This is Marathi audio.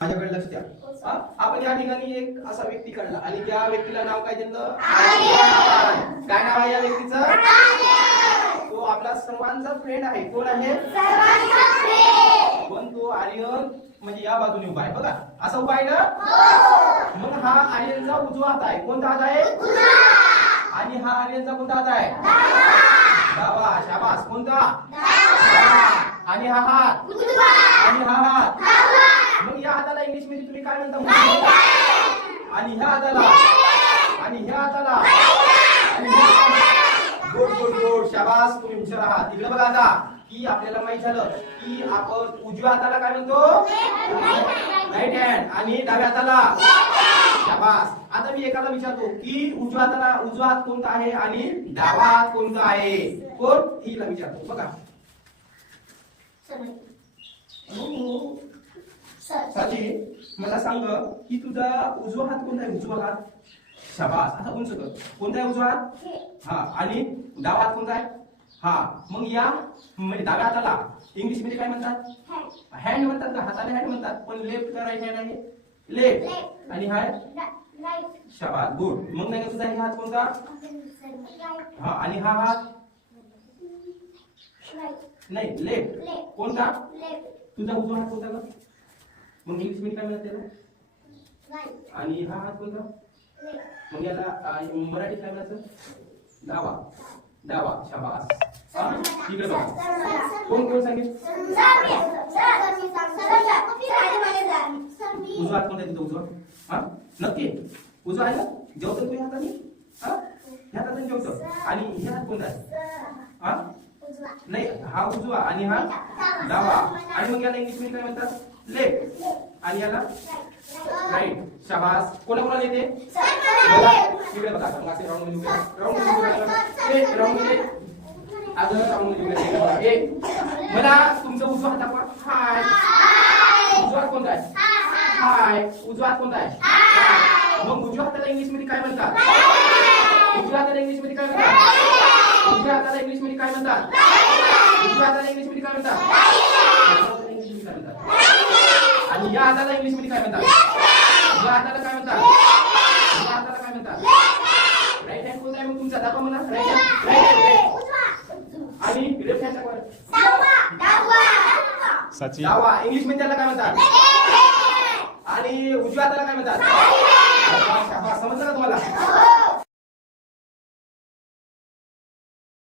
माझ्याकडे लक्ष द्या. आपण या ठिकाणी एक असा व्यक्ती काढला आणि त्या व्यक्तीला नाव काय दिलं? काय नाव आहे या व्यक्तीचं? तो आपला सर्वांचा फ्रेंड आहे. कोण आहे? पण तो आर्यन म्हणजे या बाजूने उभा आहे बघा. असं उभा आहे ना? मग हा आर्यनचा उजवा हात आहे. कोणता हात आहे? आणि हा आर्यनचा कोणता हात आहे? डावा. शाबास. कोणता? आणि हा हात आणि हा हात. मग या हाताला इंग्लिश मध्ये तुम्ही काय म्हणता? आणि ह्या हाताला आणि ह्या हाताला आणि गुड गुड गुड. शाबास. तुम्ही हुशार आहात. इकडे बघा आता की आपल्याला माहित झालं की आपण उजव्या हाताला काय म्हणतो? Right hand. आणि डाव्या हाताला शाबास. आता मी एकाला विचारतो की उजव्या हात कोणता आहे आणि डावा हात कोणता आहे? कोण? हिला विचारतो बघा. साची मला सांग की तुझा उजवा हात कोणता आहे? उजवा हात. शाबास. आता उंच कर. कोणता आहे उजवा हात? हा. आणि डावा हात कोणता आहे? हा. मग या म्हणजे डाव्या हाताला इंग्लिश मध्ये काय म्हणतात? हँड म्हणतात का? हाताला हँड म्हणतात. पण लेफ्ट का राईट हँड आहे? लेफ्ट. आणि हा शाबास. गुड. मग नाही तुझा हे हात कोणता? हा. आणि हा हात नाही लेफ्ट. कोणता? तुझा उजवा हात कोणता का? मग इंग्लिश मध्ये काय म्हणतात त्याला? आणि हा हात कोणता? मग याला मराठीत काय म्हणायचं? डावा. डावा. शाबास. इकडे बघा. कोण कोण सांगेल? उजवा हात कोणता आहे तुझा? उजवा. हा नक्की उजवा आहे ना? जेवतो तुम्ही हाताने? हा ह्या हाताने जेवतो. आणि ह्या हात कोणता आहे? हा नाही. हा उजवा आणि हा डावा. आणि मग याला इंग्लिश मध्ये काय म्हणतात? लेफ्ट. आणि याला राईट. शाबास. कोणाकोणाला येते? इकडे बघा. मला तुमचा उजवा हात दाखवा. हाय. उजवा हात कोणता आहे? हाय. उजवा हात कोणता आहे? मग उजव्या हाताला इंग्लिश मध्ये काय म्हणतात? उजव्या हाताला इंग्लिश मध्ये काय म्हणतात? उजव्या हाताला इंग्लिश मध्ये काय म्हणतात? उजव्या हाताला इंग्लिश मध्ये काय म्हणतात? आणि या हाताला इंग्लिश मध्ये काय म्हणतात? या हाताला काय म्हणतात? या हाताला काय म्हणतात? राईट हँड कोणता आहे मग तुमचा? दाखवा मला. Right hand. राईट. आणि लेफ्ट हँड दाखवा. डावा. इंग्लिश मध्ये त्याला काय म्हणतात? आणि उजव्या हाताला काय म्हणतात? समजलं का तुम्हाला?